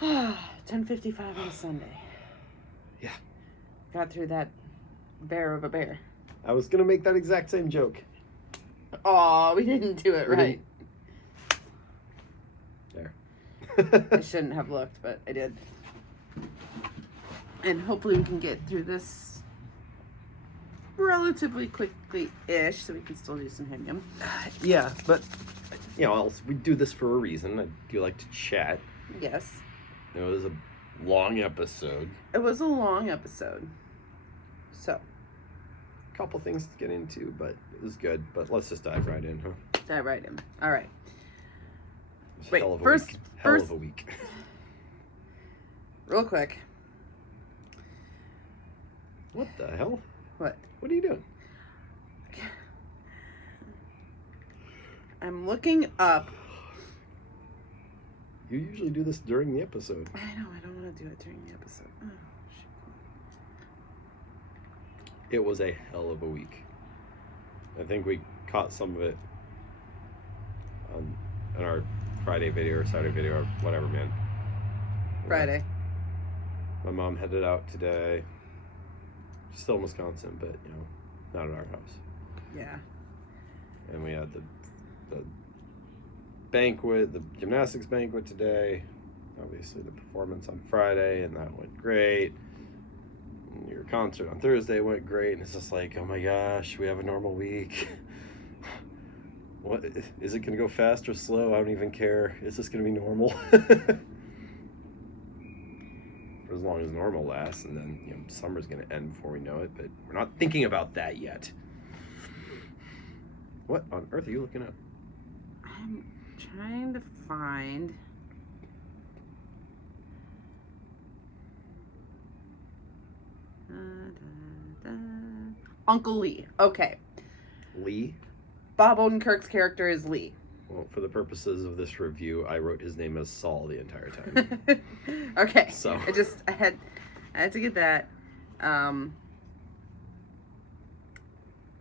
10:55 on a Sunday. Yeah. Got through that bear of a bear. I was going to make that exact same joke. Oh, we didn't do it right. There. I shouldn't have looked, but I did. And hopefully we can get through this relatively quickly-ish so we can still do some hymn. Yeah, but, we do this for a reason. I do like to chat. Yes. It was a long episode. It was a long episode. So. A couple things to get into, but it was good. But let's just dive right in, huh? Dive right in. All right. Wait, hell of a week. Real quick. What the hell? What? What are you doing? I'm looking up. You usually do this during the episode. I know, I don't want to do it during the episode. Oh, shit. It was a hell of a week. I think we caught some of it in our Friday video or Saturday video or whatever, man. Friday. My mom headed out today. She's still in Wisconsin, but, not at our house. Yeah. And we had the banquet, the gymnastics banquet today. Obviously the performance on Friday, and that went great. And your concert on Thursday went great, and it's just like, oh my gosh, we have a normal week. What is it gonna go fast or slow? I don't even care. Is this gonna be normal? For as long as normal lasts, and then summer's gonna end before we know it, but we're not thinking about that yet. What on earth are you looking at? I'm trying to find Uncle Lee. Okay. Lee? Bob Odenkirk's character is Lee. Well, for the purposes of this review, I wrote his name as Saul the entire time. Okay. So I had to get that.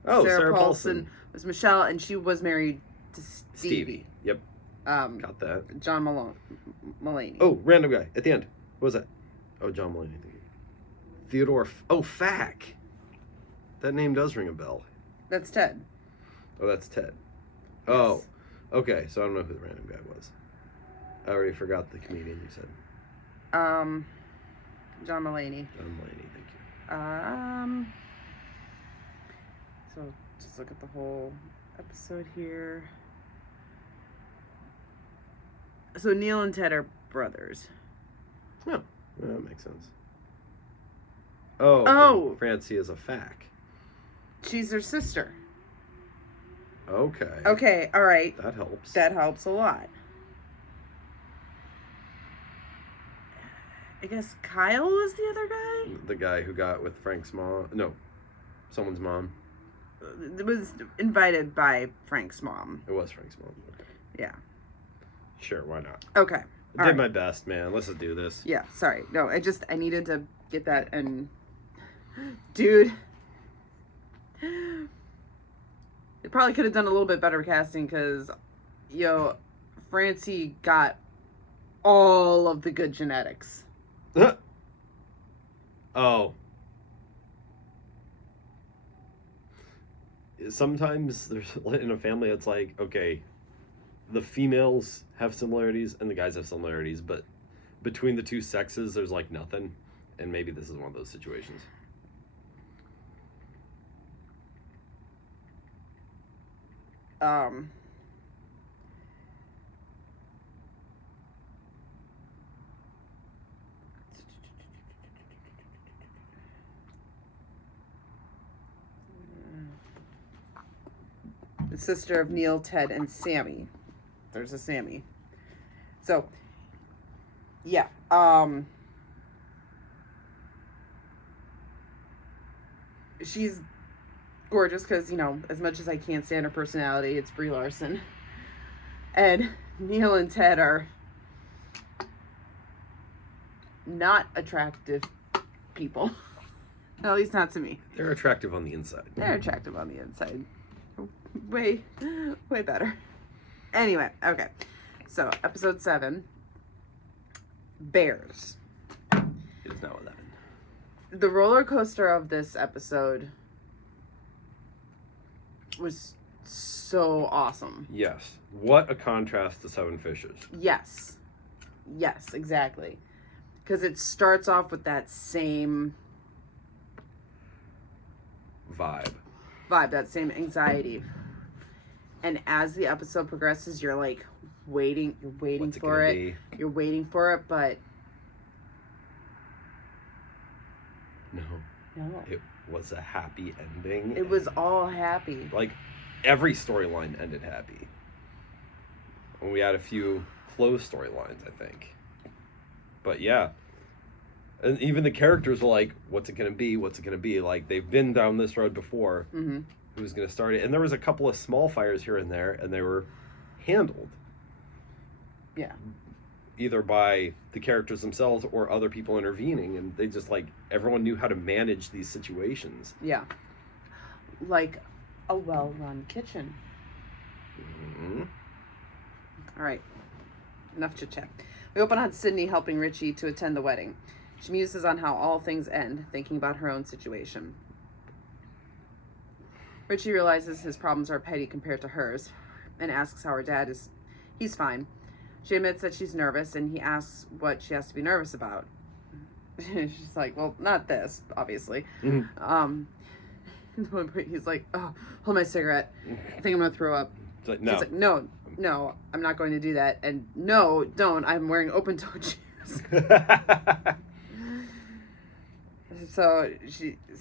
Sarah Paulson was Michelle, and she was married to Stevie. Yep. Got that. John Mulaney. Oh, random guy at the end. What was that? Oh, John Mulaney. Theodore. Fack. That name does ring a bell. That's Ted. Oh, that's Ted. Yes. Oh, okay. So I don't know who the random guy was. I already forgot the comedian you said. John Mulaney. John Mulaney, thank you. So just look at the whole episode here. So Neil and Ted are brothers. Oh, well, that makes sense. Oh. Francie is a Fack. She's her sister. Okay. Okay, all right. That helps. That helps a lot. I guess Kyle was the other guy? The guy who got with Frank's mom. No, someone's mom. It was invited by Frank's mom. It was Frank's mom. Okay. Yeah. Sure, why not? Okay. I did my best, man. Let's just do this. Yeah, sorry. No, I needed to get that, and dude, it probably could have done a little bit better casting, because Francie got all of the good genetics. Oh. Sometimes there's in a family it's like, okay, the females have similarities and the guys have similarities, but between the two sexes there's like nothing, and maybe this is one of those situations. The sister of Neil, Ted, and Sammy. There's a Sammy. So, yeah. She's gorgeous because, as much as I can't stand her personality, it's Brie Larson. And Neil and Ted are not attractive people. At least not to me. They're attractive on the inside. They're attractive on the inside. Way better. Anyway, okay. So, episode 7. bears. It is now 11. The roller coaster of this episode was so awesome. Yes. What a contrast to Seven Fishes. Yes. Yes, exactly. Because it starts off with that same Vibe, that same anxiety. And as the episode progresses, you're like waiting What's for it. Be? You're waiting for it, but No. It was a happy ending. It was all happy. Like, every storyline ended happy. And we had a few closed storylines, I think. But yeah. And even the characters were like, what's it going to be? What's it going to be? Like, they've been down this road before. Mm-hmm. Who's going to start it? And there was a couple of small fires here and there, and they were handled. Yeah. Either by the characters themselves or other people intervening, and they just, like, everyone knew how to manage these situations. Yeah. Like a well-run kitchen. Mm-hmm. All right. Enough chit-chat. We open on Sydney helping Richie to attend the wedding. She muses on how all things end, thinking about her own situation. Richie realizes his problems are petty compared to hers, and asks how her dad is. He's fine. She admits that she's nervous, and he asks what she has to be nervous about. She's like, well, not this, obviously. Mm-hmm. He's like, oh, hold my cigarette. I think I'm going to throw up. It's like, no. She's like, no, I'm not going to do that. And no, don't. I'm wearing open-toed shoes. So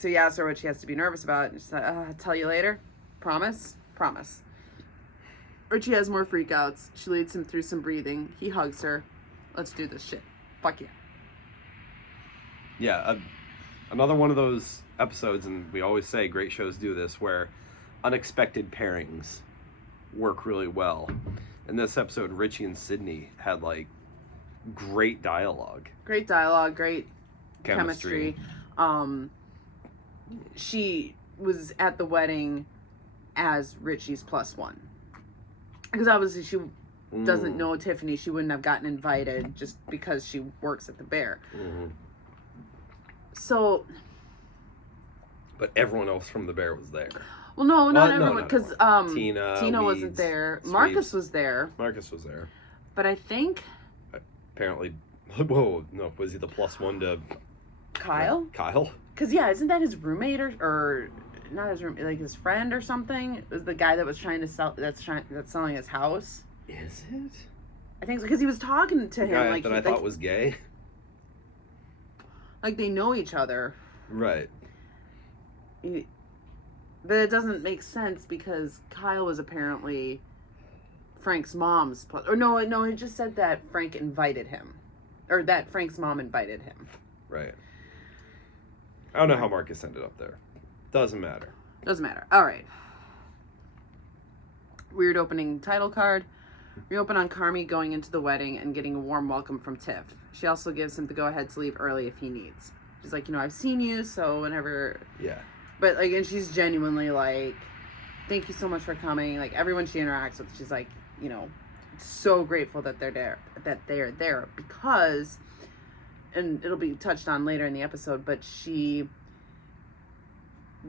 he asks her what she has to be nervous about. And she's like, I'll tell you later. Promise? Promise. Richie has more freakouts. She leads him through some breathing. He hugs her. Let's do this shit. Fuck yeah. Yeah, another one of those episodes, and we always say great shows do this, where unexpected pairings work really well. In this episode, Richie and Sydney had, like, great dialogue. Great dialogue, great chemistry. She was at the wedding as Richie's plus one. Because obviously she doesn't know Tiffany. She wouldn't have gotten invited just because she works at the Bear. Mm-hmm. So... But everyone else from the Bear was there. Well, no, not everyone. Because Tina Weeds, wasn't there. Marcus was there. Marcus was there. But I think... Apparently... Whoa, no. Was he the plus one to... Kyle? Kyle? Because, yeah, isn't that his roommate or not his roommate, like his friend or something? It was the guy that was trying to sell, that's selling his house. Is it? I think so, because he was talking to him. Guy like that I thought was gay? Like, they know each other. Right. But it doesn't make sense because Kyle was apparently Frank's mom's... Or no, it just said that Frank invited him. Or that Frank's mom invited him. Right. I don't know how Marcus ended up there. Doesn't matter. Doesn't matter. All right. Weird opening title card. We open on Carmi going into the wedding and getting a warm welcome from Tiff. She also gives him the go-ahead to leave early if he needs. She's like, I've seen you, so whenever... Yeah. But, like, and she's genuinely like, thank you so much for coming. Like, everyone she interacts with, she's like, so grateful that they're there because... And it'll be touched on later in the episode, but she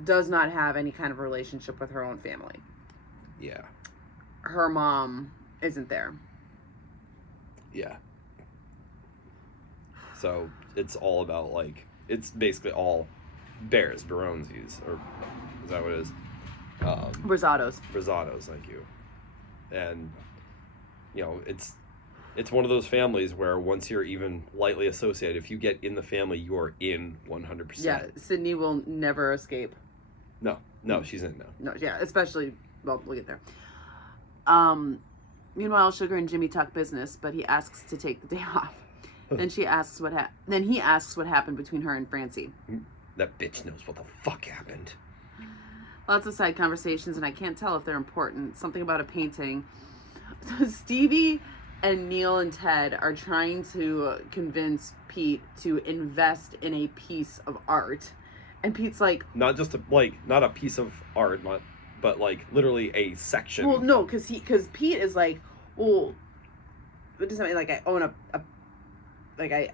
does not have any kind of relationship with her own family. Yeah. Her mom isn't there. Yeah. So it's all about, like, it's basically all Bears, Baronzies, or is that what it is? Rosados. Rosados, thank you. And, it's one of those families where once you're even lightly associated, if you get in the family, you are in 100%. Yeah, Sydney will never escape. No, she's in now. No, yeah, especially, well, we'll get there. Meanwhile, Sugar and Jimmy talk business, but he asks to take the day off. Then he asks what happened between her and Francie. That bitch knows what the fuck happened. Lots of side conversations, and I can't tell if they're important. Something about a painting. So Stevie and Neil and Ted are trying to convince Pete to invest in a piece of art. And Pete's like... Not a piece of art, but like literally a section. Well, no, because Pete is like, well, what does that mean? Like, I own a like I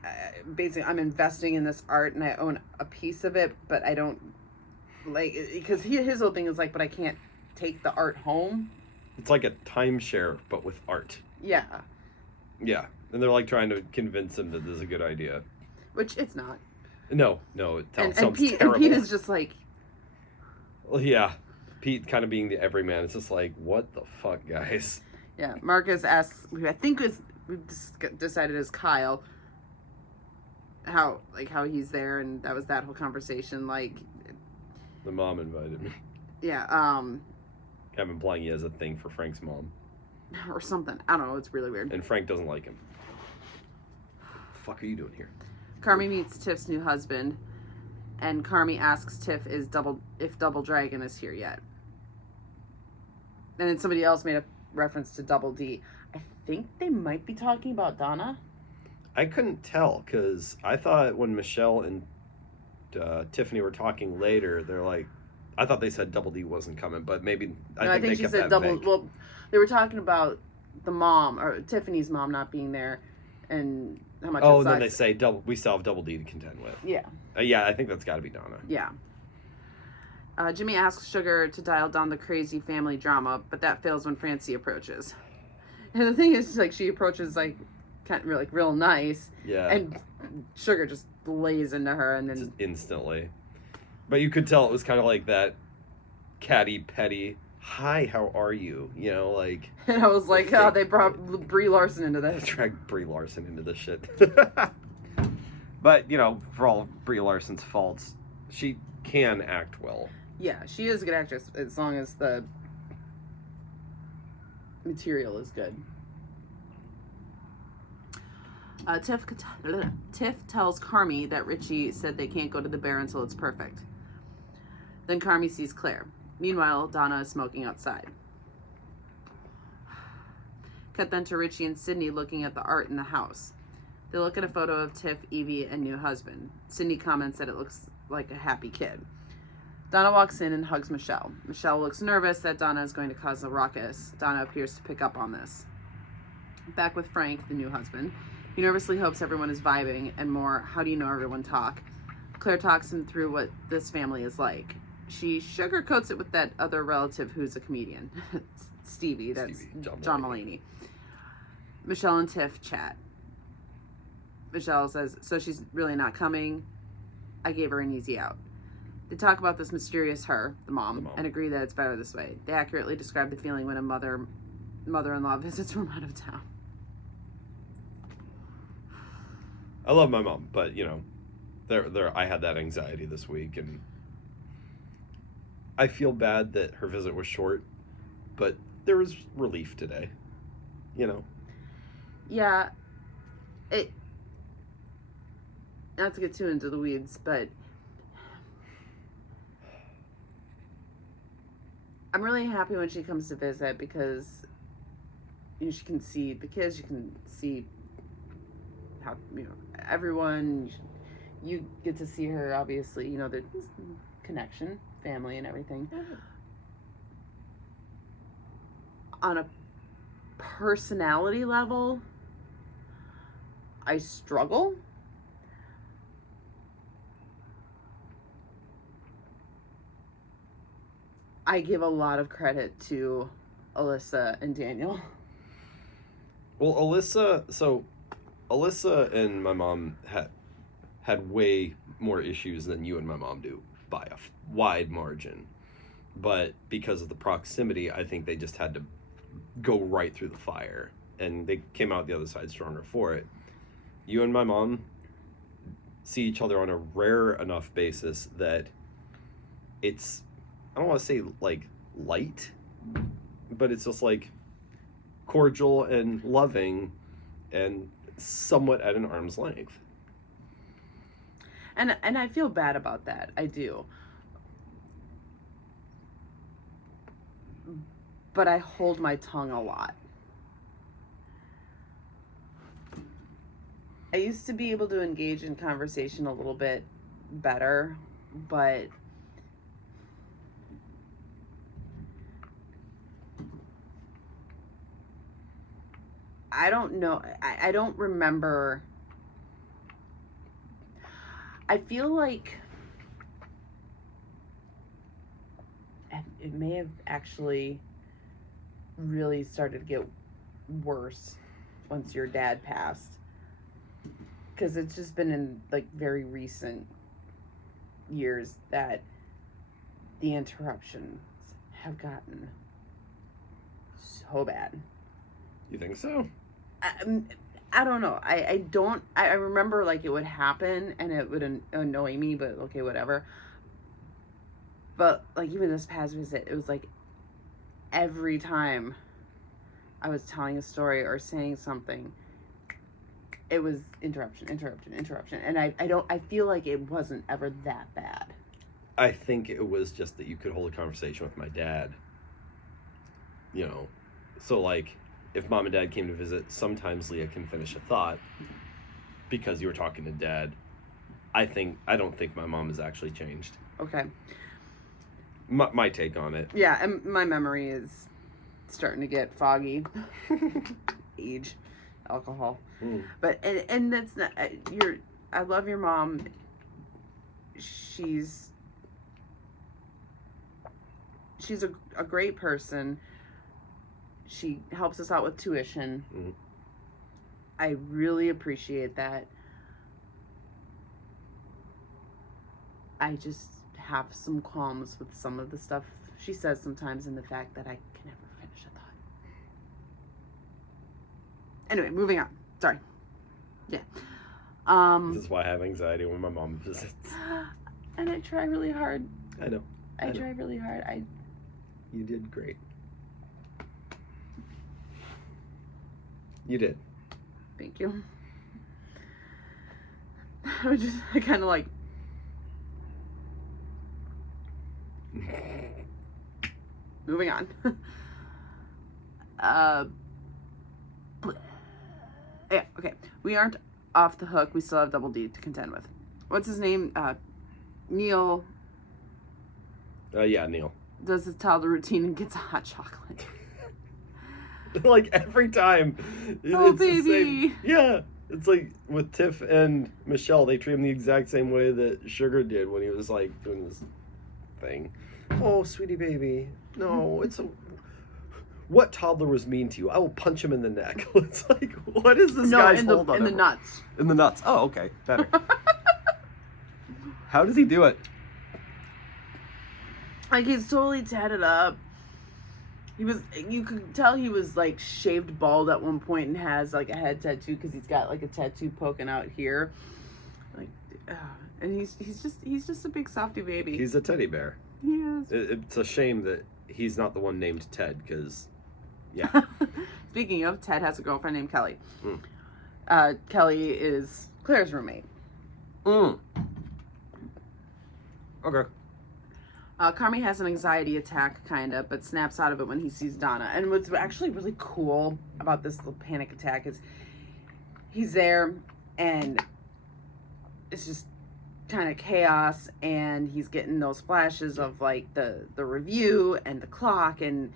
basically I'm investing in this art and I own a piece of it, but I don't like because his whole thing is like, but I can't take the art home. It's like a timeshare, but with art. Yeah. Yeah, and they're like trying to convince him that this is a good idea. Which it's not. No, it sounds Pete, terrible. And Pete is just like... Well, yeah, Pete kind of being the everyman. It's just like, what the fuck, guys? Yeah, Marcus asks, I think we've decided as Kyle, how he's there, and that was that whole conversation, like... The mom invited me. Yeah, I'm implying he has a thing for Frank's mom. Or something. I don't know, it's really weird. And Frank doesn't like him. What the fuck are you doing here? Carmy meets Tiff's new husband, and Carmy asks Tiff if Double Dragon is here yet. And then somebody else made a reference to Double D. I think they might be talking about Donna. I couldn't tell, because I thought when Michelle and Tiffany were talking later, they're like, I thought they said Double D wasn't coming, but maybe I think she said Double. Vague. Well, they were talking about the mom or Tiffany's mom not being there, and how much. Oh, and then they say we still have Double D to contend with. Yeah. Yeah, I think that's got to be Donna. Yeah. Jimmy asks Sugar to dial down the crazy family drama, but that fails when Francie approaches. And the thing is, like, she approaches like kind of like real nice. Yeah. And Sugar just lays into her, and then just instantly. But you could tell it was kind of like that catty, petty, hi, how are you? You know, like... And I was like, oh, they brought Brie Larson into this. Dragged Brie Larson into this shit. But, you know, for all of Brie Larson's faults, she can act well. Yeah, she is a good actress, as long as the material is good. Tiff tells Carmy that Richie said they can't go to the Bear until it's perfect. Then Carmy sees Claire. Meanwhile, Donna is smoking outside. Cut then to Richie and Sydney looking at the art in the house. They look at a photo of Tiff, Evie, and new husband. Sydney comments that it looks like a happy kid. Donna walks in and hugs Michelle. Michelle looks nervous that Donna is going to cause a ruckus. Donna appears to pick up on this. Back with Frank, the new husband. He nervously hopes everyone is vibing, and more, how do you know everyone talk? Claire talks him through what this family is like. She sugarcoats it with that other relative who's a comedian. Stevie, that's John Mulaney. Michelle and Tiff chat. Michelle says, so she's really not coming. I gave her an easy out. They talk about this mysterious her, the mom, and agree that it's better this way. They accurately describe the feeling when a mother-in-law visits from out of town. I love my mom, but, you know, I had that anxiety this week, and I feel bad that her visit was short, but there was relief today, you know? Yeah, not to get too into the weeds, but I'm really happy when she comes to visit because, you know, she can see the kids, you can see how, you know, everyone, you get to see her, obviously, you know, the connection, family and everything. On a personality level, I struggle. I give a lot of credit to Alyssa and Daniel. Well, Alyssa and my mom had way more issues than you and my mom do by a wide margin. But because of the proximity, I think they just had to go right through the fire. And they came out the other side stronger for it. You and my mom see each other on a rare enough basis that it's, I don't want to say like light, but it's just like cordial and loving and somewhat at an arm's length. And I feel bad about that. I do. But I hold my tongue a lot. I used to be able to engage in conversation a little bit better, but I don't know. I don't remember I feel like it may have actually really started to get worse once your dad passed, because it's just been in like very recent years that the interruptions have gotten so bad. You think so? I don't know. I remember like it would happen and it would annoy me, but okay, whatever. But like even this past visit, it was like every time I was telling a story or saying something, it was interruption. And I feel like it wasn't ever that bad. I think it was just that you could hold a conversation with my dad. You know, so like if mom and dad came to visit, sometimes Leah can finish a thought because you were talking to dad. I don't think my mom has actually changed. Okay. My take on it. Yeah, and my memory is starting to get foggy. Age, alcohol. But and that's not I love your mom. She's a great person. She helps us out with tuition. I really appreciate that. I just have some qualms with some of the stuff she says sometimes, and the fact that I can never finish a thought. Anyway, moving on. Sorry. Yeah. This is why I have anxiety when my mom visits. And I try really hard. I know. I try really hard. You did great. You did. Thank you. I kind of like. Moving on. Yeah, okay. We aren't off the hook. We still have Double D to contend with. What's his name? Neil. Yeah, Neil. Does his toddler routine and gets a hot chocolate. Like every time. Oh, it's the baby. same. Yeah. It's like with Tiff and Michelle, they treat him the exact same way that Sugar did when he was like doing this thing. Oh, sweetie baby. No, it's a... What toddler was mean to you? I will punch him in the neck. It's like, what is this guy's hold on him? In the nuts. In the nuts. Oh, okay. Better. How does he do it? Like, he's totally tatted up. You could tell he was like shaved bald at one point and has like a head tattoo because he's got like a tattoo poking out here. Like, and he's just a big softy baby. He's a teddy bear. He is. It's a shame that he's not the one named Ted, because, yeah. Speaking of, Ted has a girlfriend named Kelly. Kelly is Claire's roommate. Okay. Carmi has an anxiety attack, kind of, but snaps out of it when he sees Donna. And what's actually really cool about this little panic attack is he's there, and it's just kind of chaos, and he's getting those flashes of, like, the review and the clock and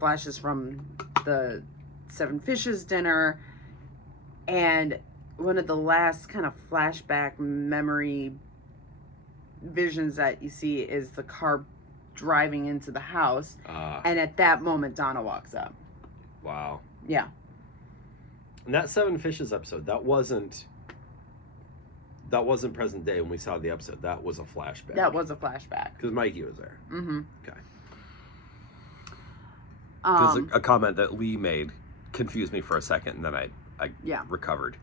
flashes from the Seven Fishes dinner. And one of the last kind of flashback memory visions that you see is the car driving into the house, and at that moment Donna walks up. Wow. Yeah. And that Seven Fishes episode, that wasn't present day when we saw the episode. That was a flashback. That was a flashback because Mikey was there. Okay. Because a comment that Lee made confused me for a second, and then I recovered.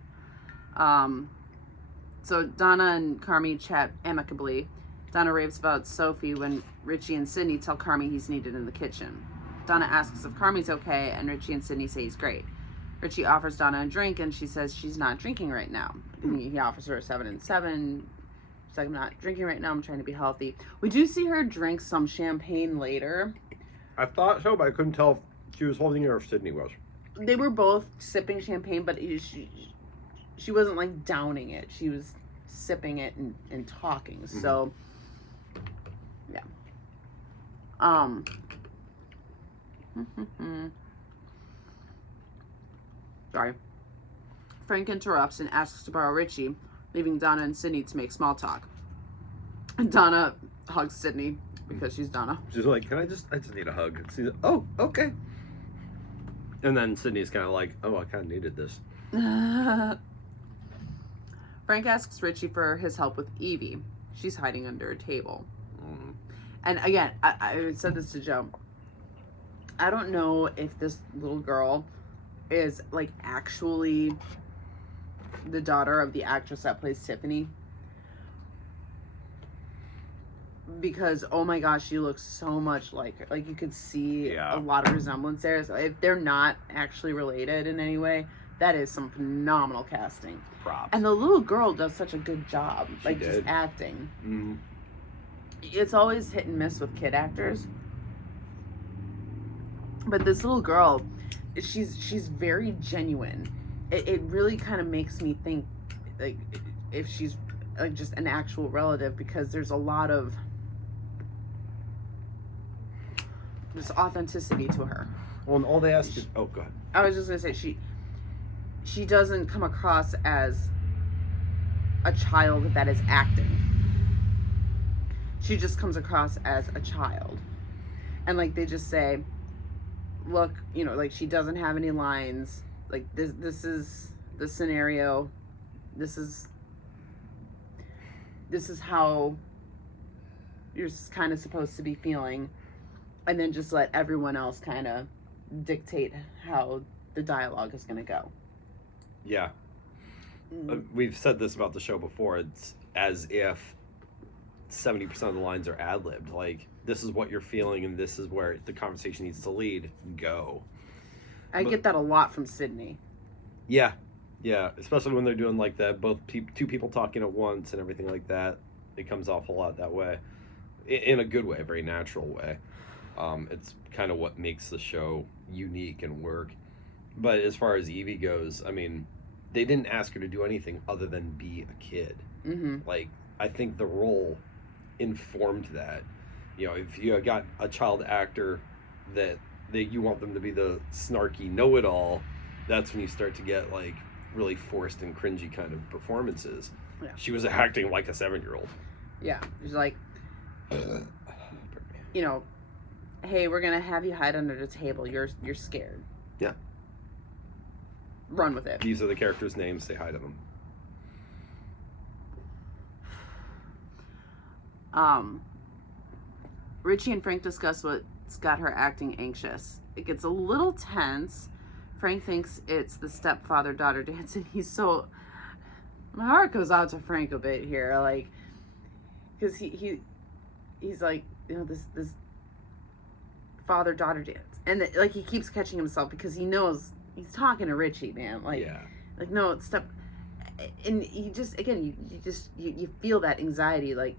So Donna and Carmi chat amicably. Donna raves about Sophie when Richie and Sydney tell Carmi he's needed in the kitchen. Donna asks if Carmi's okay, and Richie and Sydney say he's great. Richie offers Donna a drink, and she says she's not drinking right now. He offers her a 7 and 7. She's like, I'm not drinking right now. I'm trying to be healthy. We do see her drink some champagne later. I thought so, but I couldn't tell if she was holding it or if Sydney was. They were both sipping champagne, but she wasn't like downing it. She was sipping it and talking. So, yeah. Sorry. Frank interrupts and asks to borrow Richie. leaving Donna and Sydney to make small talk. And Donna hugs Sydney because she's Donna. She's like, I just need a hug. She's like, oh, okay. And then Sydney's kind of like, oh, I kind of needed this. Frank asks Richie for his help with Evie. She's hiding under a table. Mm. And again, I said this to Joe. I don't know if this little girl is like actually the daughter of the actress that plays Tiffany. Because, oh my gosh, she looks so much like her. Like, you could see a lot of resemblance there. So if they're not actually related in any way, that is some phenomenal casting. Props. And the little girl does such a good job. She like, did. just acting. Mm-hmm. It's always hit and miss with kid actors. But this little girl, she's very genuine. It really kind of makes me think, like, if she's like just an actual relative, because there's a lot of this authenticity to her. Well, and all they ask is, oh, go ahead. I was just gonna say she doesn't come across as a child that is acting. She just comes across as a child, and like they just say, look, you know, like she doesn't have any lines. Like this is the scenario. This is how you're kind of supposed to be feeling, and then just let everyone else kind of dictate how the dialogue is going to go. Yeah. We've said this about the show before. It's as if 70% of the lines are ad-libbed. Like, this is what you're feeling, and this is where the conversation needs to lead. Go. I get that a lot from Sydney. Yeah. Yeah, especially when they're doing like that, both two people talking at once and everything like that. It comes off a lot that way, in a good way, a very natural way. It's kind of what makes the show unique and work. But as far as Evie goes, I mean, they didn't ask her to do anything other than be a kid. Mm-hmm. Like, I think the role informed that. You know, if you got a child actor that you want them to be the snarky know-it-all, that's when you start to get like really forced and cringy kind of performances. Yeah. She was acting like a 7-year-old. Yeah, she's like, you know, hey, we're gonna have you hide under the table. You're scared. Yeah. Run with it. These are the characters' names. Say hi to them. Richie and Frank discuss what's got her acting anxious. It gets a little tense. Frank thinks it's the stepfather-daughter dance, and my heart goes out to Frank a bit here, like, because he's like, you know, this father-daughter dance, and like he keeps catching himself because he knows he's talking to Richie, man, like, yeah. Like, no, it's step, and you just, again, you feel that anxiety, like,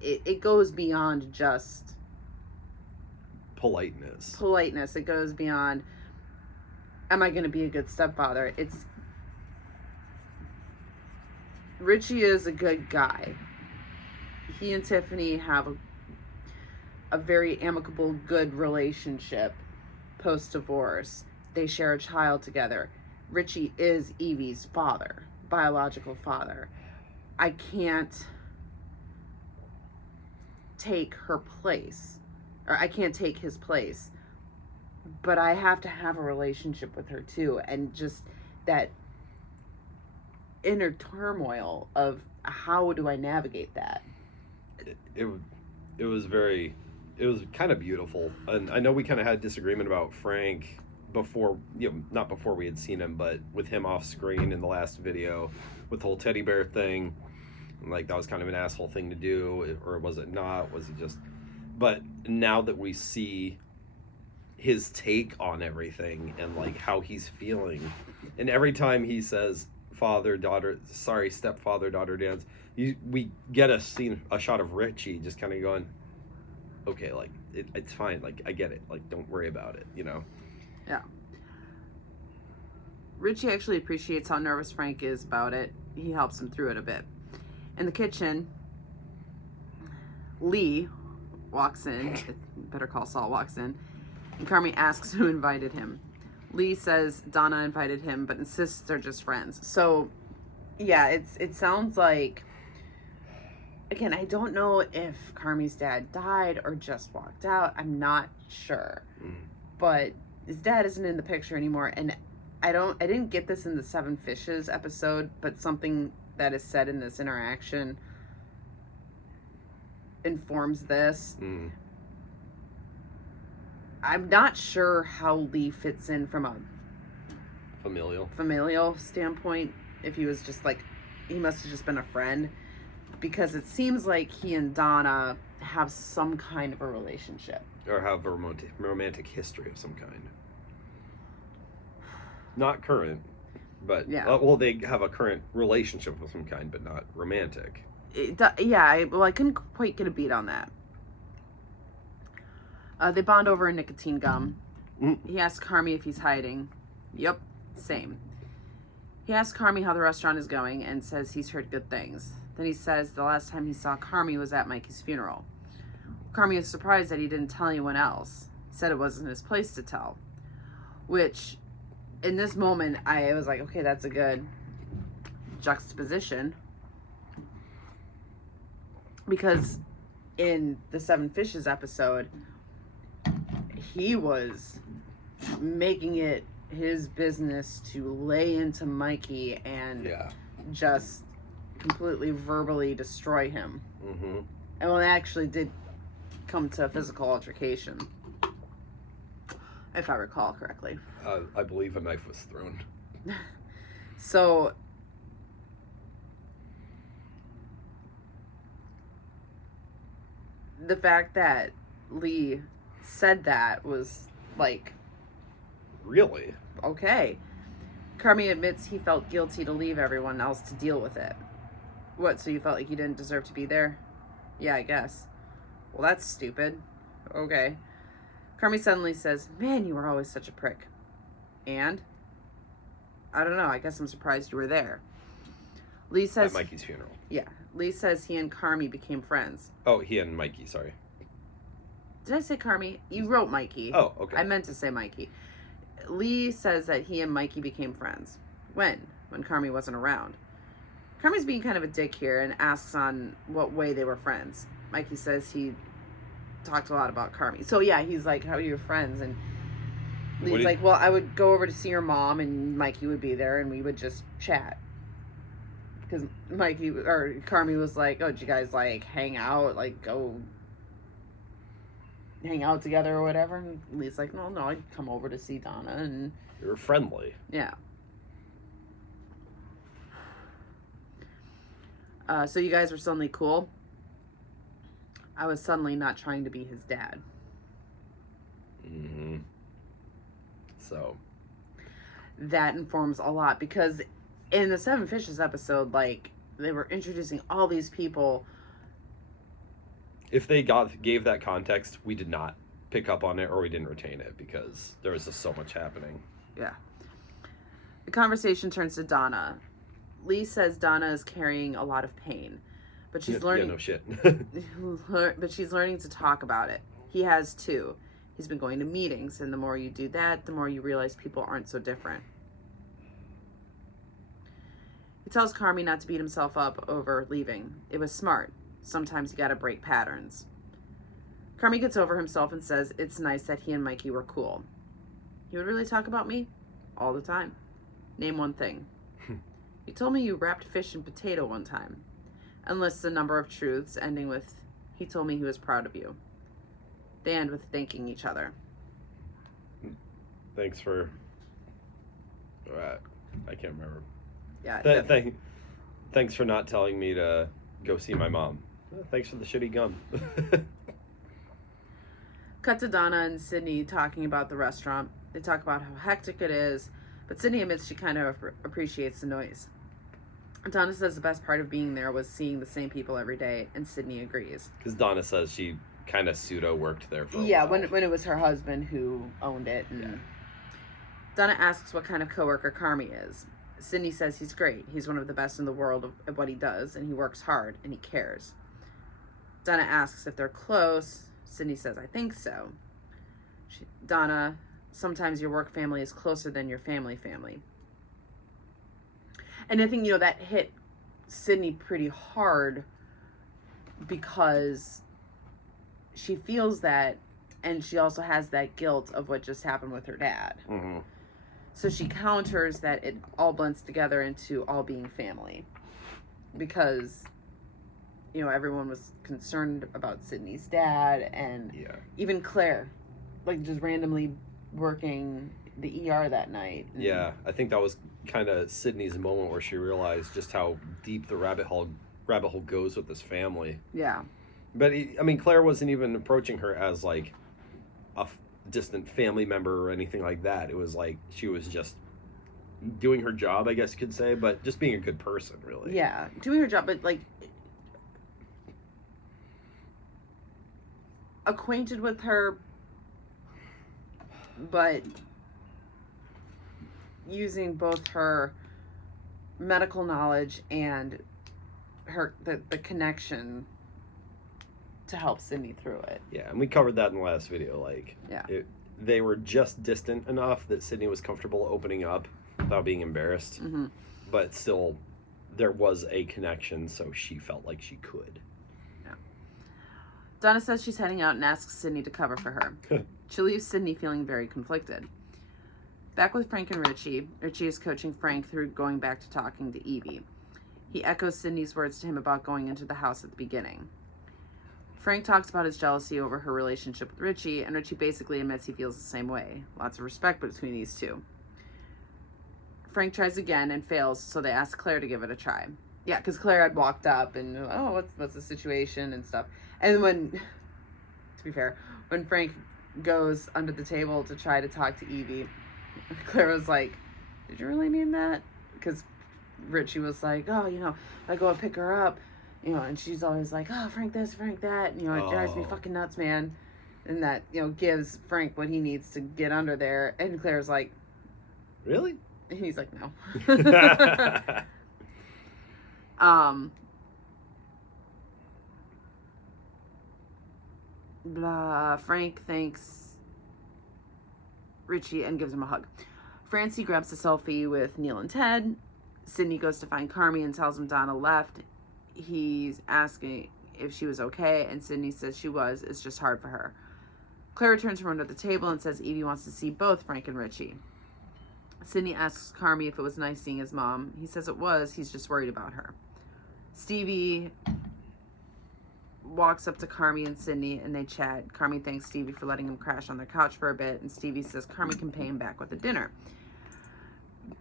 it goes beyond just politeness. It goes beyond, am I going to be a good stepfather? It's, Richie is a good guy. He and Tiffany have a very amicable, good relationship post-divorce. They share a child together. Richie is Evie's father, biological father. I can't take her place, or I can't take his place, but I have to have a relationship with her too, and just that inner turmoil of how do I navigate that. It was kind of beautiful, and I know we kind of had disagreement about Frank before, you know, not before we had seen him, but with him off screen in the last video with the whole teddy bear thing. Like, that was kind of an asshole thing to do, or was it not? Was he just... But now that we see his take on everything and, like, how he's feeling, and every time he says stepfather-daughter dance, we get a shot of Richie just kind of going, okay, like, it's fine, like, I get it, like, don't worry about it, you know? Yeah. Richie actually appreciates how nervous Frank is about it. He helps him through it a bit. In the kitchen, Lee walks in. Better Call Saul walks in. And Carmi asks who invited him. Lee says Donna invited him, but insists they're just friends. So Yeah, it sounds like, again, I don't know if Carmi's dad died or just walked out. I'm not sure. But his dad isn't in the picture anymore, and I didn't get this in the Seven Fishes episode, but something that is said in this interaction informs this. I'm not sure how Lee fits in from a familial standpoint. If he was just like, he must have just been a friend, because it seems like he and Donna have some kind of a relationship. Or have a romantic history of some kind. Not current, but yeah. Well, they have a current relationship of some kind, but not romantic. I couldn't quite get a beat on that. They bond over a nicotine gum. He asks Carmi if he's hiding. Yep, same. He asks Carmi how the restaurant is going and says he's heard good things. Then he says the last time he saw Carmi was at Mikey's funeral. Carmi is surprised that he didn't tell anyone else. He said it wasn't his place to tell. Which, in this moment, I was like, okay, that's a good juxtaposition. Because in the Seven Fishes episode, he was making it his business to lay into Mikey and just completely verbally destroy him. And when it actually did come to a physical altercation, if I recall correctly. I believe a knife was thrown. So the fact that Lee said that was like, really? Okay. Carmi admits he felt guilty to leave everyone else to deal with it. What, so you felt like you didn't deserve to be there? Yeah, I guess. Well, that's stupid. Okay. Carmi suddenly says, man, you were always such a prick. And? I don't know, I guess I'm surprised you were there. Lee says... At Mikey's funeral. Yeah. Lee says he and Carmi became friends. Oh, he and Mikey, sorry. Did I say Carmi? You wrote Mikey. Oh, okay. I meant to say Mikey. Lee says that he and Mikey became friends. When? When Carmi wasn't around. Carmi's being kind of a dick here and asks on what way they were friends. Mikey says he talked a lot about Carmi. So yeah, he's like, how are your friends? And Lee's like, well, I would go over to see your mom and Mikey would be there and we would just chat. Because Carmi was like, oh, did you guys like hang out, like go hang out together or whatever? And Lee's like, no, I'd come over to see Donna. And you were friendly. Yeah. So you guys were suddenly cool. I was suddenly not trying to be his dad. So that informs a lot, because in the Seven Fishes episode, like, they were introducing all these people. If they gave that context, we did not pick up on it, or we didn't retain it, because there was just so much happening. Yeah. The conversation turns to Donna. Lee says Donna is carrying a lot of pain, but she's learning. Yeah, no shit. But she's learning to talk about it. He has too. He's been going to meetings, and the more you do that, the more you realize people aren't so different. He tells Carmi not to beat himself up over leaving. It was smart. Sometimes you gotta break patterns. Carmi gets over himself and says it's nice that he and Mikey were cool. He would really talk about me? All the time. Name one thing. You told me you wrapped fish in potato one time. And lists a number of truths, ending with, he told me he was proud of you. They end with thanking each other. Thanks for... I can't remember. Yeah. Thanks for not telling me to go see my mom. Thanks for the shitty gum. Cut to Donna and Sydney talking about the restaurant. They talk about how hectic it is, but Sydney admits she kind of appreciates the noise. Donna says the best part of being there was seeing the same people every day, and Sydney agrees. Because Donna says she kind of pseudo worked there for a while. When it was her husband who owned it. And Donna asks what kind of coworker Carmi is. Sydney says he's great. He's one of the best in the world at what he does, and he works hard, and he cares. Donna asks if they're close. Sydney says, I think so. Donna, sometimes your work family is closer than your family. And I think, that hit Sydney pretty hard because she feels that, and she also has that guilt of what just happened with her dad. Mm-hmm. So she counters that it all blends together into all being family. Because, everyone was concerned about Sydney's dad, and even Claire, like, just randomly working the ER that night. Yeah, I think that was kind of Sydney's moment where she realized just how deep the rabbit hole goes with this family. Yeah. But, Claire wasn't even approaching her as, like, a distant family member or anything like that. It was like she was just doing her job, I guess you could say, but just being a good person, really. Yeah, doing her job, but, like, acquainted with her, but using both her medical knowledge and the connection to help Sydney through it. Yeah, and we covered that in the last video. Like, they were just distant enough that Sydney was comfortable opening up without being embarrassed. Mm-hmm. But still, there was a connection, so she felt like she could. Yeah. Donna says she's heading out and asks Sydney to cover for her. She leaves Sydney feeling very conflicted. Back with Frank and Richie, Richie is coaching Frank through going back to talking to Evie. He echoes Sydney's words to him about going into the house at the beginning. Frank talks about his jealousy over her relationship with Richie, and Richie basically admits he feels the same way. Lots of respect between these two. Frank tries again and fails, so they ask Claire to give it a try. Yeah, because Claire had walked up and, what's the situation and stuff. And to be fair, when Frank goes under the table to try to talk to Evie, Claire was like, did you really mean that? Because Richie was like, if I go and pick her up, and she's always like, oh, Frank this, Frank that, it drives me fucking nuts, man. And that, gives Frank what he needs to get under there. And Claire's like, really? And he's like, no. Frank thanks Richie and gives him a hug. Francie grabs a selfie with Neil and Ted. Sydney goes to find Carmi and tells him Donna left. He's asking if she was okay, and Sydney says she was. It's just hard for her. Claire returns from under the table and says Evie wants to see both Frank and Richie. Sydney asks Carmi if it was nice seeing his mom. He says it was. He's just worried about her. Stevie walks up to Carmi and Sydney, and they chat. Carmi thanks Stevie for letting him crash on their couch for a bit, and Stevie says Carmi can pay him back with a dinner.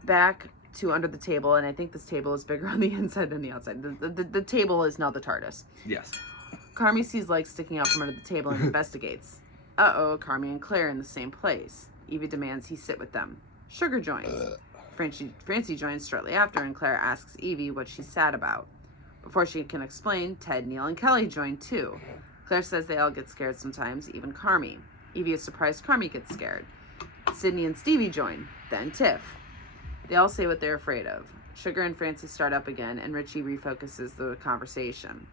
Back to under the table, and I think this table is bigger on the inside than the outside. The table is now the TARDIS. Yes. Carmi sees legs sticking out from under the table and investigates. Uh-oh, Carmi and Claire in the same place. Evie demands he sit with them. Sugar joins. Francie joins shortly after, and Claire asks Evie what she's sad about. Before she can explain, Ted, Neil, and Kelly join too. Claire says they all get scared sometimes, even Carmi. Evie is surprised Carmi gets scared. Sydney and Stevie join, then Tiff. They all say what they're afraid of. Sugar and Francie start up again, and Richie refocuses the conversation.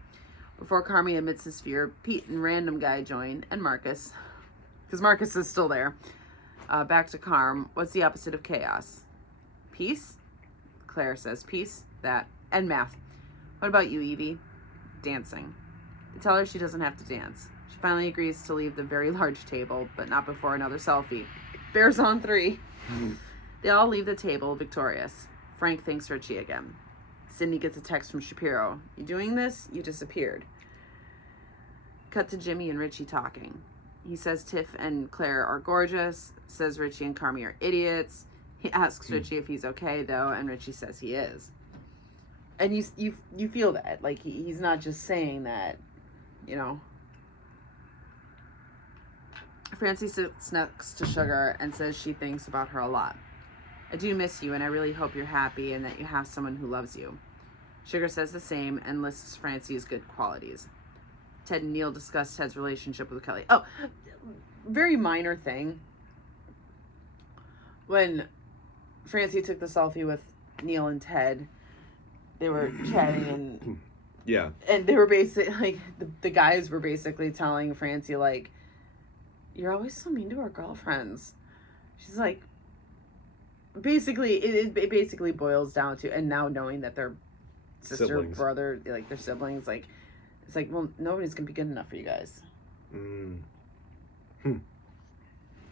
Before Carmi admits his fear, Pete and Random Guy join, and Marcus, because Marcus is still there. Back to Carm. What's the opposite of chaos? Peace? Claire says peace, that, and math. What about you, Evie? Dancing. They tell her she doesn't have to dance. She finally agrees to leave the very large table, but not before another selfie. Bears on 3. They all leave the table victorious. Frank thanks Richie again. Sydney gets a text from Shapiro. You doing this? You disappeared. Cut to Jimmy and Richie talking. He says Tiff and Claire are gorgeous, says Richie and Carmi are idiots. He asks Richie if he's okay, though, and Richie says he is. And you feel that. Like, he's not just saying that, Francie sits next to Sugar and says she thinks about her a lot. I do miss you, and I really hope you're happy and that you have someone who loves you. Sugar says the same and lists Francie's good qualities. Ted and Neil discuss Ted's relationship with Kelly. Oh, very minor thing. When Francie took the selfie with Neil and Ted, they were chatting and yeah, and they were basically like the guys were basically telling Francie like, "You're always so mean to our girlfriends." She's like, basically, it basically boils down to, and now knowing that they're Siblings. brother, like, they're siblings, like, it's like, well, nobody's gonna be good enough for you guys.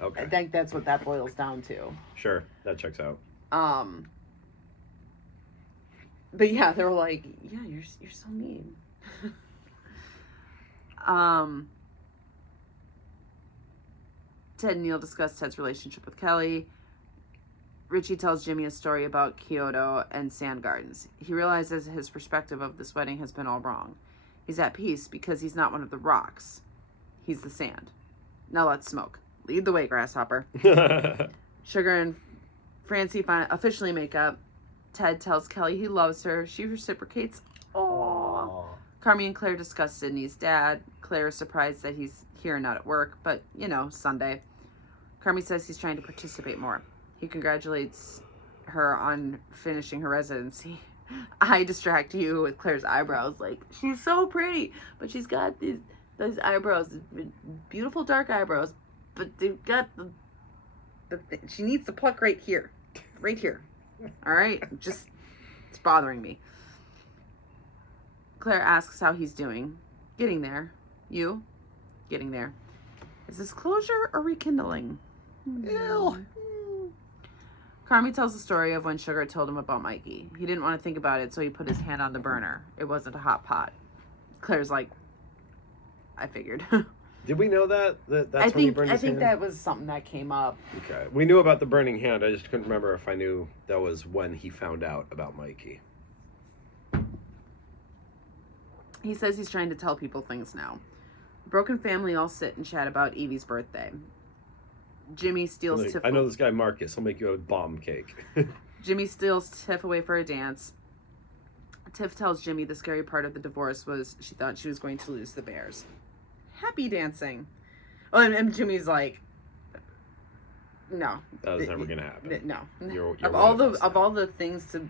Okay. I think that's what that boils down to. Sure, that checks out. But yeah, they were like, yeah, you're so mean. Ted and Neil discuss Ted's relationship with Kelly. Richie tells Jimmy a story about Kyoto and sand gardens. He realizes his perspective of this wedding has been all wrong. He's at peace because he's not one of the rocks. He's the sand. Now let's smoke. Lead the way, Grasshopper. Sugar and Francie officially make up. Ted tells Kelly he loves her. She reciprocates. Aww. Carmi and Claire discuss Sydney's dad. Claire is surprised that he's here, not at work, but, you know, Sunday. Carmi says he's trying to participate more. He congratulates her on finishing her residency. I distract you with Claire's eyebrows. Like, she's so pretty, but she's got those eyebrows, beautiful dark eyebrows, but they've got she needs to pluck right here. All right? Just, it's bothering me. Claire asks how he's doing. Getting there. You? Getting there. Is this closure or rekindling? Ew. Carmi tells the story of when Sugar told him about Mikey. He didn't want to think about it, so he put his hand on the burner. It wasn't a hot pot. Claire's like, I figured. Did we know that? That's when he burned his hand? I think that was something that came up. Okay. We knew about the burning hand. I just couldn't remember if I knew that was when he found out about Mikey. He says he's trying to tell people things now. The broken family all sit and chat about Evie's birthday. Jimmy steals Tiff. I know this guy Marcus. He'll make you a bomb cake. Jimmy steals Tiff away for a dance. Tiff tells Jimmy the scary part of the divorce was she thought she was going to lose the Bears. Happy dancing. Oh, and Jimmy's like, no. That was never going to happen. No. You're of all the things to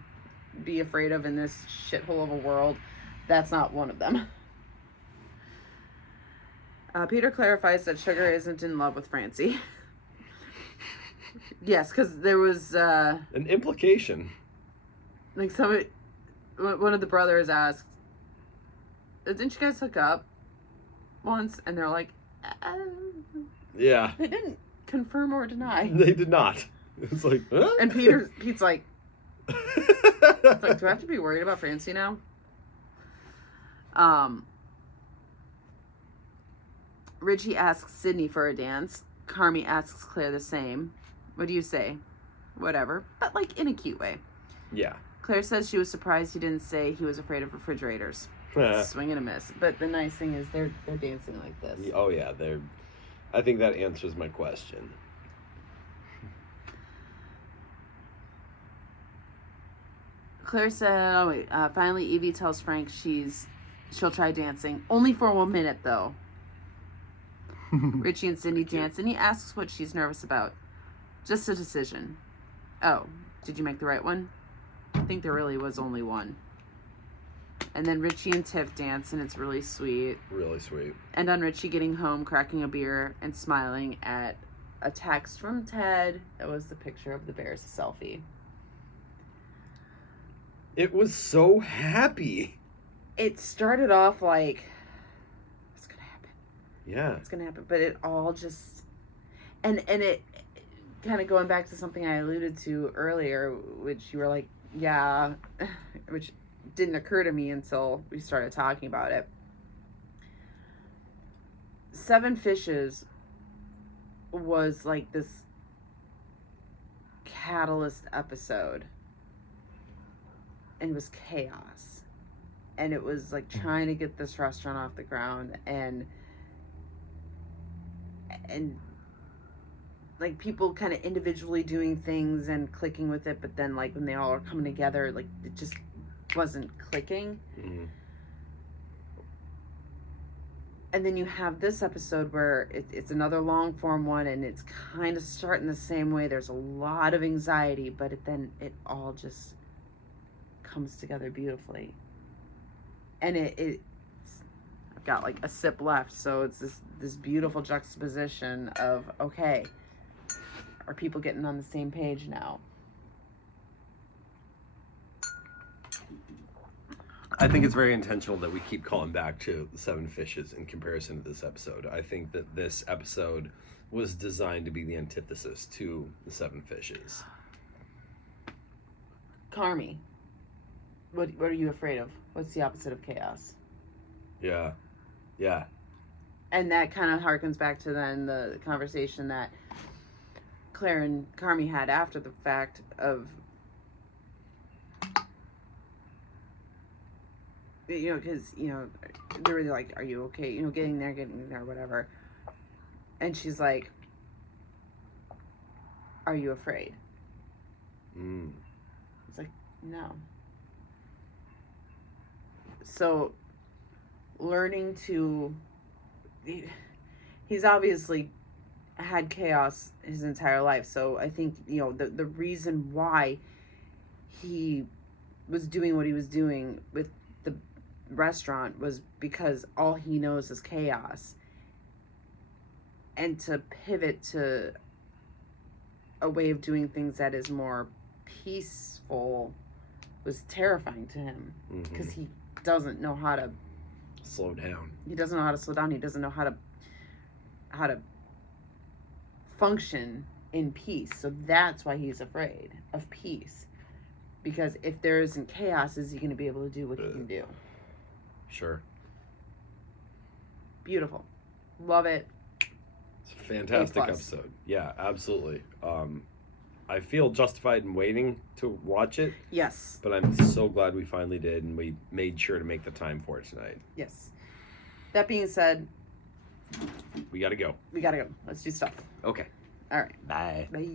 be afraid of in this shithole of a world, that's not one of them. Peter clarifies that Sugar isn't in love with Francie. Yes, because there was an implication. Like one of the brothers asked, "Didn't you guys hook up once?" And they're like, "Yeah." They didn't confirm or deny. They did not. It's like, huh? And Pete's like, it's like, do I have to be worried about Francie now? Richie asks Sydney for a dance. Carmi asks Claire the same. What do you say? Whatever. But, like, in a cute way. Yeah. Claire says she was surprised he didn't say he was afraid of refrigerators. Swing and a miss. But the nice thing is they're dancing like this. Oh, yeah. I think that answers my question. Claire said, finally Evie tells Frank she'll try dancing. Only for 1 minute, though. Richie and Cindy dance, and he asks what she's nervous about. Just a decision. Oh, did you make the right one? I think there really was only one. And then Richie and Tiff dance, and it's really sweet. Really sweet. And on Richie getting home, cracking a beer, and smiling at a text from Ted. That was the picture of the Bears selfie. It was so happy. It started off like, what's going to happen? Yeah. It's going to happen. But it all just, and it, kind of going back to something I alluded to earlier, which you were like, yeah, which didn't occur to me until we started talking about it. 7 Fishes was like this catalyst episode. And it was chaos. And it was like trying to get this restaurant off the ground and like people kind of individually doing things and clicking with it, but then like when they all are coming together, like it just wasn't clicking. Mm-hmm. And then you have this episode where it's another long form one, and it's kind of starting the same way. There's a lot of anxiety, but then it all just comes together beautifully. And it's I've got like a sip left, so it's this beautiful juxtaposition of, okay, are people getting on the same page now? I think it's very intentional that we keep calling back to the seven fishes in comparison to this episode. I think that this episode was designed to be the antithesis to the seven fishes. Carmi, what are you afraid of? What's the opposite of chaos? Yeah. Yeah. And that kind of harkens back to then the conversation that Claire and Carmi had after the fact of, you know, because, you know, they're really like, are you okay? You know, getting there, whatever. And she's like, are you afraid? It's like, no. So, learning to, he's obviously had chaos his entire life. So I think, you know, the reason why he was doing what he was doing with the restaurant was because all he knows is chaos. And to pivot to a way of doing things that is more peaceful was terrifying to him, because he doesn't know how to slow down. He doesn't know how to slow down. He doesn't know how to function in peace. So that's why he's afraid of peace. Because if there isn't chaos, is he going to be able to do what he can do? Sure. Beautiful. Love it. It's a fantastic episode. Yeah, absolutely. I feel justified in waiting to watch it. Yes. But I'm so glad we finally did, and we made sure to make the time for it tonight. Yes. That being said, we gotta go. Let's do stuff. Okay. All right. Bye. Bye.